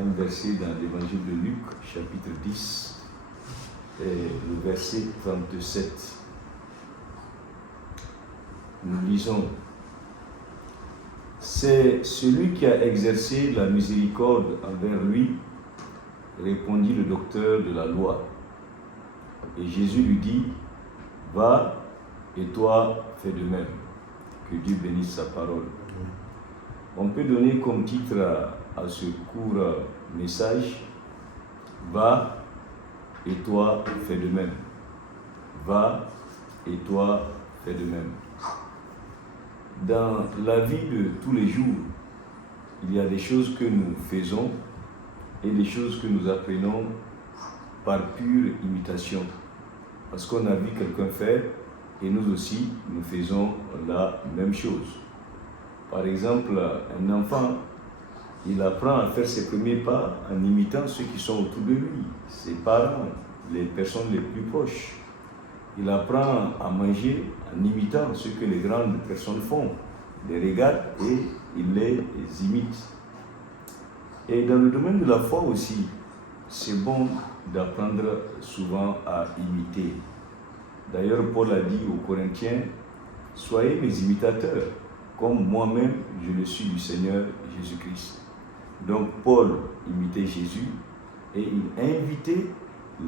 un verset dans l'évangile de Luc, chapitre 10, et le verset 37. Nous lisons: c'est celui qui a exercé la miséricorde envers lui, répondit le docteur de la loi. Et Jésus lui dit: va, et toi fais de même. Que Dieu bénisse sa parole. On peut donner comme titre à ce court message: va, et toi fais de même. Va, et toi fais de même. Dans la vie de tous les jours, il y a des choses que nous faisons et des choses que nous apprenons par pure imitation. Parce qu'on a vu quelqu'un faire et nous aussi, nous faisons la même chose. Par exemple, un enfant, il apprend à faire ses premiers pas en imitant ceux qui sont autour de lui, ses parents, les personnes les plus proches. Il apprend à manger en imitant ce que les grandes personnes font. Il les regarde et il les imite. Et dans le domaine de la foi aussi, c'est bon d'apprendre souvent à imiter. D'ailleurs, Paul a dit aux Corinthiens: soyez mes imitateurs, comme moi-même je le suis du Seigneur Jésus-Christ. Donc Paul imitait Jésus et il invitait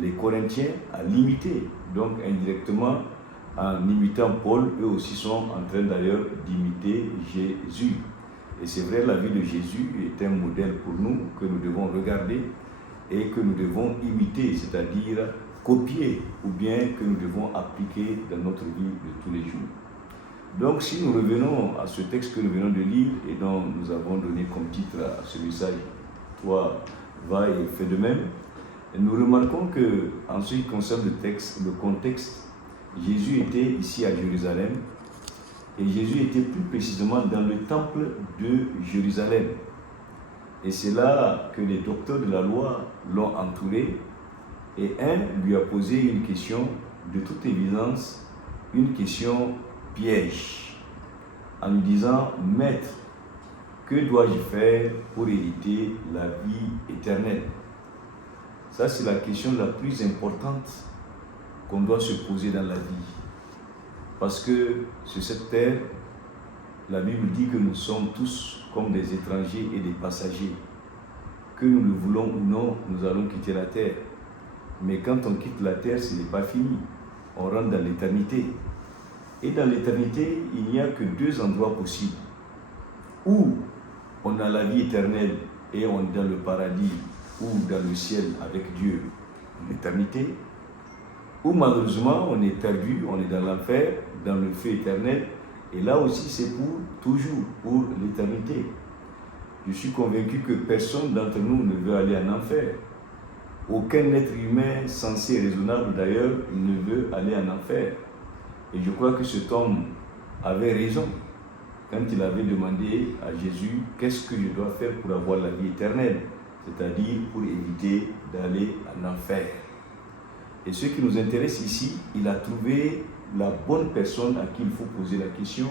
les Corinthiens à l'imiter. Donc indirectement, en imitant Paul, eux aussi sont en train d'ailleurs d'imiter Jésus. Et c'est vrai, la vie de Jésus est un modèle pour nous que nous devons regarder et que nous devons imiter, c'est-à-dire copier, ou bien que nous devons appliquer dans notre vie de tous les jours. Donc si nous revenons à ce texte que nous venons de lire et dont nous avons donné comme titre à ce message: toi, va et fais de même, nous remarquons que, en ce qui concerne le contexte, Jésus était ici à Jérusalem, et Jésus était plus précisément dans le temple de Jérusalem. Et c'est là que les docteurs de la loi l'ont entouré, et un lui a posé une question, de toute évidence, une question piège, en lui disant: Maître, que dois-je faire pour hériter la vie éternelle? Ça, c'est la question la plus importante qu'on doit se poser dans la vie. Parce que sur cette terre, la Bible dit que nous sommes tous comme des étrangers et des passagers. Que nous le voulons ou non, nous allons quitter la terre. Mais quand on quitte la terre, ce n'est pas fini. On rentre dans l'éternité. Et dans l'éternité, il n'y a que deux endroits possibles. Où on a la vie éternelle et on est dans le paradis, ou dans le ciel avec Dieu, l'éternité, ou malheureusement on est perdu, on est dans l'enfer, dans le feu éternel, et là aussi c'est pour toujours, pour l'éternité. Je suis convaincu que personne d'entre nous ne veut aller en enfer. Aucun être humain sensé et raisonnable d'ailleurs ne veut aller en enfer. Et je crois que cet homme avait raison quand il avait demandé à Jésus: qu'est-ce que je dois faire pour avoir la vie éternelle? C'est-à-dire pour éviter d'aller en enfer. Et ce qui nous intéresse ici, il a trouvé la bonne personne à qui il faut poser la question,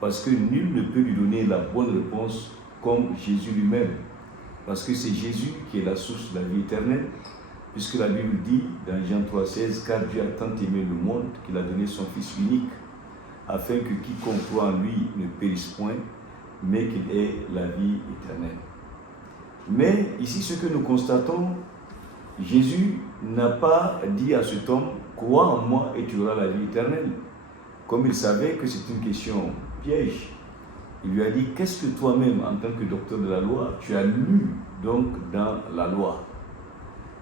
parce que nul ne peut lui donner la bonne réponse comme Jésus lui-même. Parce que c'est Jésus qui est la source de la vie éternelle, puisque la Bible dit dans Jean 3,16: car Dieu a tant aimé le monde qu'il a donné son Fils unique, afin que quiconque croit en lui ne périsse point, mais qu'il ait la vie éternelle. Mais ici, ce que nous constatons, Jésus n'a pas dit à cet homme: crois en moi et tu auras la vie éternelle. Comme il savait que c'est une question piège, il lui a dit: qu'est-ce que toi-même, en tant que docteur de la loi, tu as lu donc dans la loi?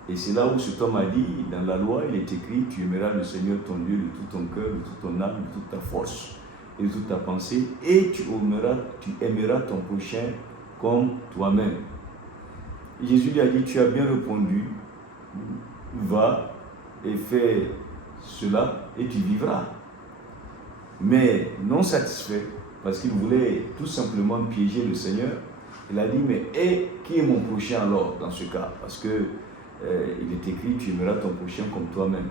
Et c'est là où cet homme a dit: dans la loi, il est écrit: tu aimeras le Seigneur ton Dieu de tout ton cœur, de toute ton âme, de toute ta force et de toute ta pensée, et tu aimeras ton prochain comme toi-même. Jésus lui a dit: tu as bien répondu, va et fais cela et tu vivras. Mais non satisfait, parce qu'il voulait tout simplement piéger le Seigneur, il a dit: mais qui est mon prochain alors dans ce cas? Parce que il est écrit: tu aimeras ton prochain comme toi-même.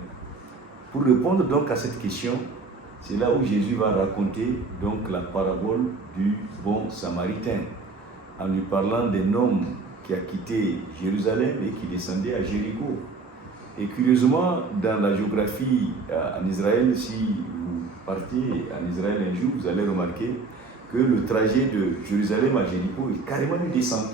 Pour répondre donc à cette question, c'est là où Jésus va raconter donc la parabole du bon Samaritain, en lui parlant d'un homme qui a quitté Jérusalem et qui descendait à Jéricho. Et curieusement, dans la géographie en Israël, si vous partez en Israël un jour, vous allez remarquer que le trajet de Jérusalem à Jéricho est carrément une descente.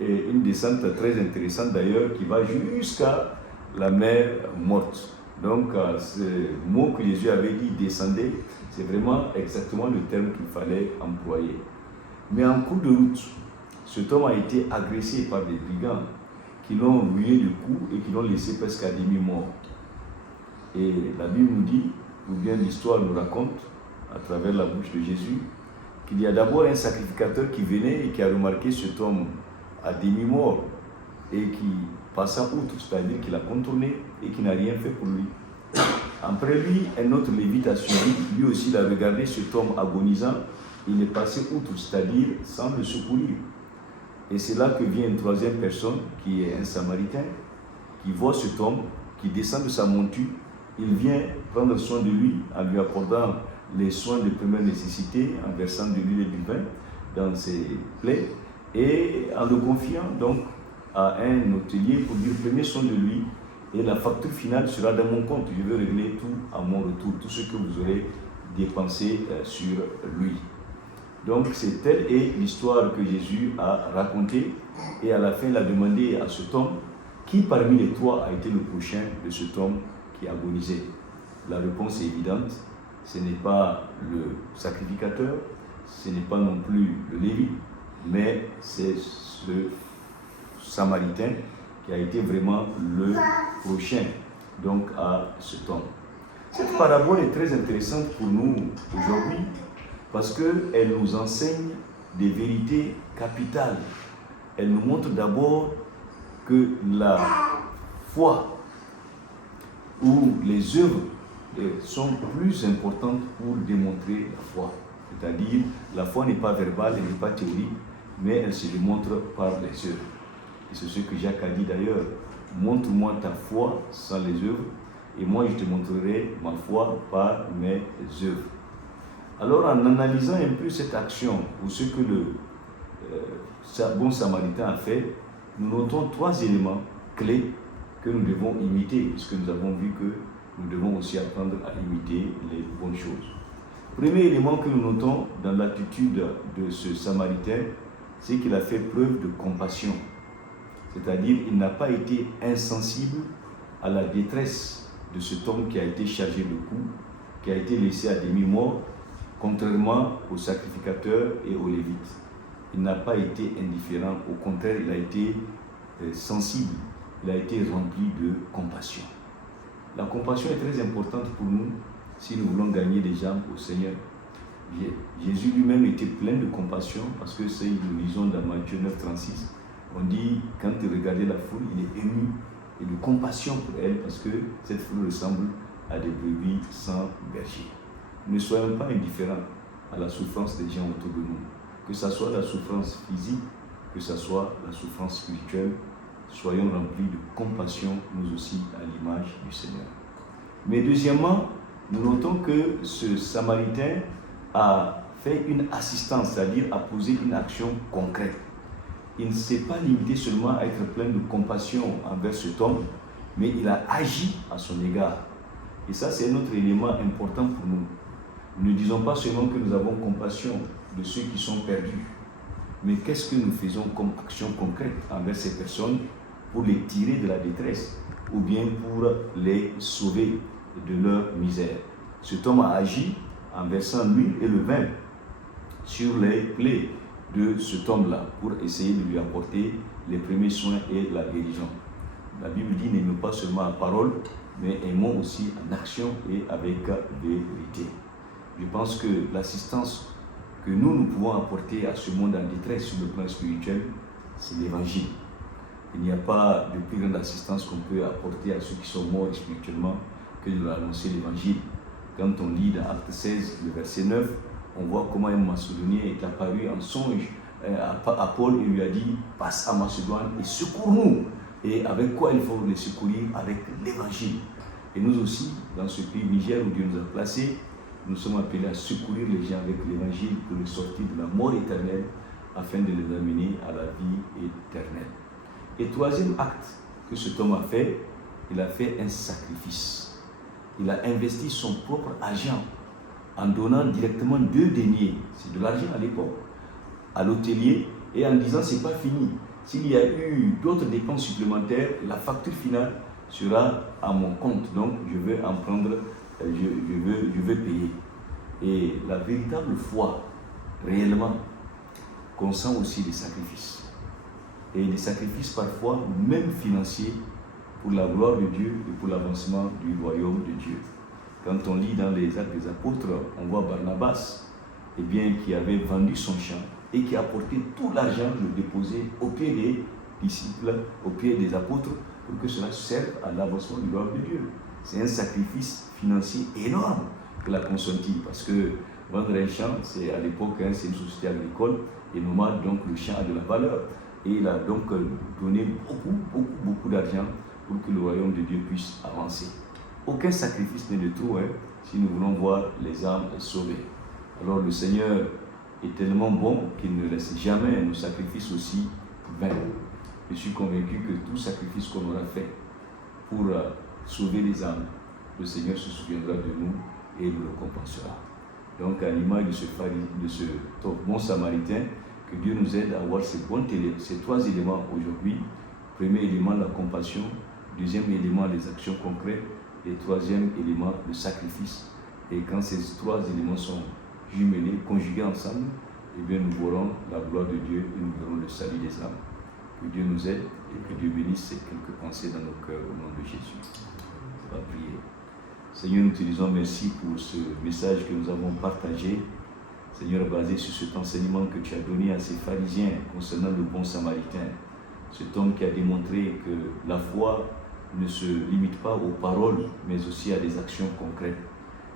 Et une descente très intéressante d'ailleurs qui va jusqu'à la mer morte. Donc ce mot que Jésus avait dit descendait, c'est vraiment exactement le terme qu'il fallait employer. Mais en cours de route, cet homme a été agressé par des brigands qui l'ont ruiné de coups et qui l'ont laissé presque à demi-mort. Et la Bible nous dit, ou bien l'histoire nous raconte, à travers la bouche de Jésus, qu'il y a d'abord un sacrificateur qui venait et qui a remarqué cet homme à demi-mort et qui passa outre, c'est-à-dire qu'il a contourné et qui n'a rien fait pour lui. Après lui, un autre lévite a suivi, lui aussi il a regardé cet homme agonisant, il est passé outre, c'est-à-dire sans le secourir. Et c'est là que vient une troisième personne, qui est un Samaritain, qui voit cet homme, qui descend de sa monture, il vient prendre soin de lui en lui accordant les soins de première nécessité, en versant de l'huile et du vin dans ses plaies, et en le confiant donc à un hôtelier pour dire prenez soin de lui, et la facture finale sera dans mon compte, je vais régler tout à mon retour, tout ce que vous aurez dépensé sur lui. Donc c'est telle est l'histoire que Jésus a racontée, et à la fin il a demandé à cet homme qui parmi les trois a été le prochain de cet homme qui agonisait. La réponse est évidente, ce n'est pas le sacrificateur, ce n'est pas non plus le Lévite, mais c'est ce Samaritain qui a été vraiment le prochain donc à cet homme. Cette parabole est très intéressante pour nous aujourd'hui, parce qu'elle nous enseigne des vérités capitales. Elle nous montre d'abord que la foi ou les œuvres sont plus importantes pour démontrer la foi. C'est-à-dire, la foi n'est pas verbale, elle n'est pas théorique, mais elle se démontre par les œuvres. Et c'est ce que Jacques a dit d'ailleurs, montre-moi ta foi sans les œuvres, et moi je te montrerai ma foi par mes œuvres. Alors en analysant un peu cette action, ou ce que le bon Samaritain a fait, nous notons trois éléments clés que nous devons imiter, puisque nous avons vu que nous devons aussi apprendre à imiter les bonnes choses. Premier élément que nous notons dans l'attitude de ce Samaritain, c'est qu'il a fait preuve de compassion. C'est-à-dire qu'il n'a pas été insensible à la détresse de cet homme qui a été chargé de coups, qui a été laissé à demi-mort, contrairement au sacrificateur et aux lévites. Il n'a pas été indifférent, au contraire, il a été sensible, il a été rempli de compassion. La compassion est très importante pour nous si nous voulons gagner des âmes au Seigneur. Jésus lui-même était plein de compassion, parce que c'est, nous lisons dans Matthieu 9,36, on dit, quand il regardait la foule, il est ému et de compassion pour elle, parce que cette foule ressemble à des brebis sans berger. Ne soyons pas indifférents à la souffrance des gens autour de nous, que ce soit la souffrance physique, que ce soit la souffrance spirituelle. Soyons remplis de compassion, nous aussi, à l'image du Seigneur. Mais deuxièmement, nous notons que ce Samaritain a fait une assistance, c'est-à-dire a posé une action concrète. Il ne s'est pas limité seulement à être plein de compassion envers cet homme, mais il a agi à son égard. Et ça, c'est un autre élément important pour nous. Nous ne disons pas seulement que nous avons compassion de ceux qui sont perdus, mais qu'est-ce que nous faisons comme action concrète envers ces personnes pour les tirer de la détresse ou bien pour les sauver de leur misère. Cet homme a agi en versant l'huile et le vin sur les plaies de cet homme-là pour essayer de lui apporter les premiers soins et la guérison. La Bible dit n'aimons pas seulement en parole, mais aimons aussi en action et avec vérité. Je pense que l'assistance que nous pouvons apporter à ce monde en détresse sur le plan spirituel, c'est l'évangile. Il n'y a pas de plus grande assistance qu'on peut apporter à ceux qui sont morts spirituellement que de leur annoncer l'évangile. Quand on lit dans Acte 16, le verset 9, on voit comment un Macédonien est apparu en songe à Paul et lui a dit « Passe à Macédoine et secours-nous ». Et avec quoi il faut les secourir? Avec l'évangile. Et nous aussi, dans ce pays Niger où Dieu nous a placés, nous sommes appelés à secourir les gens avec l'évangile pour les sortir de la mort éternelle afin de les amener à la vie éternelle. Et troisième acte que cet homme a fait, il a fait un sacrifice. Il a investi son propre argent en donnant directement 2 deniers, c'est de l'argent à l'époque, à l'hôtelier, et en disant c'est pas fini. S'il y a eu d'autres dépenses supplémentaires, la facture finale sera à mon compte, donc je veux en prendre, je veux payer. Et la véritable foi, réellement, consent aussi des sacrifices. Et des sacrifices parfois même financiers pour la gloire de Dieu et pour l'avancement du royaume de Dieu. Quand on lit dans les Actes des Apôtres, on voit Barnabas, eh bien, qui avait vendu son champ et qui a porté tout l'argent, le déposé au pied des disciples, au pied des apôtres, pour que cela serve à l'avancement du royaume de Dieu. C'est un sacrifice financier énorme qu'il a consenti, parce que vendre un champ, c'est à l'époque, c'est une société agricole et nomade, donc le champ a de la valeur. Et il a donc donné beaucoup d'argent pour que le royaume de Dieu puisse avancer. Aucun sacrifice n'est de trop, si nous voulons voir les âmes sauvées. Alors le Seigneur est tellement bon qu'il ne laisse jamais nos sacrifices aussi vains. Je suis convaincu que tout sacrifice qu'on aura fait pour sauver les âmes, le Seigneur se souviendra de nous et nous le compensera. Donc à l'image de ce bon samaritain, que Dieu nous aide à avoir ces 3 éléments aujourd'hui. Premier élément, la compassion. Deuxième élément, les actions concrètes. Et troisième élément, le sacrifice. Et quand ces 3 éléments sont jumelés, conjugués ensemble, eh bien nous verrons la gloire de Dieu et nous verrons le salut des âmes. Que Dieu nous aide et que Dieu bénisse ces quelques pensées dans nos cœurs au nom de Jésus. On va prier. Seigneur, nous te disons merci pour ce message que nous avons partagé. Seigneur, basé sur cet enseignement que tu as donné à ces pharisiens concernant le bon samaritain. Cet homme qui a démontré que la foi ne se limite pas aux paroles, mais aussi à des actions concrètes.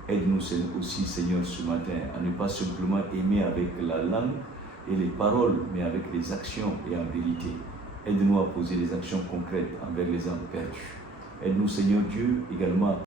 Aide-nous aussi, Seigneur, ce matin, à ne pas simplement aimer avec la langue et les paroles, mais avec les actions et en vérité. Aide-nous à poser des actions concrètes envers les âmes perdues. Aide-nous, Seigneur Dieu, également à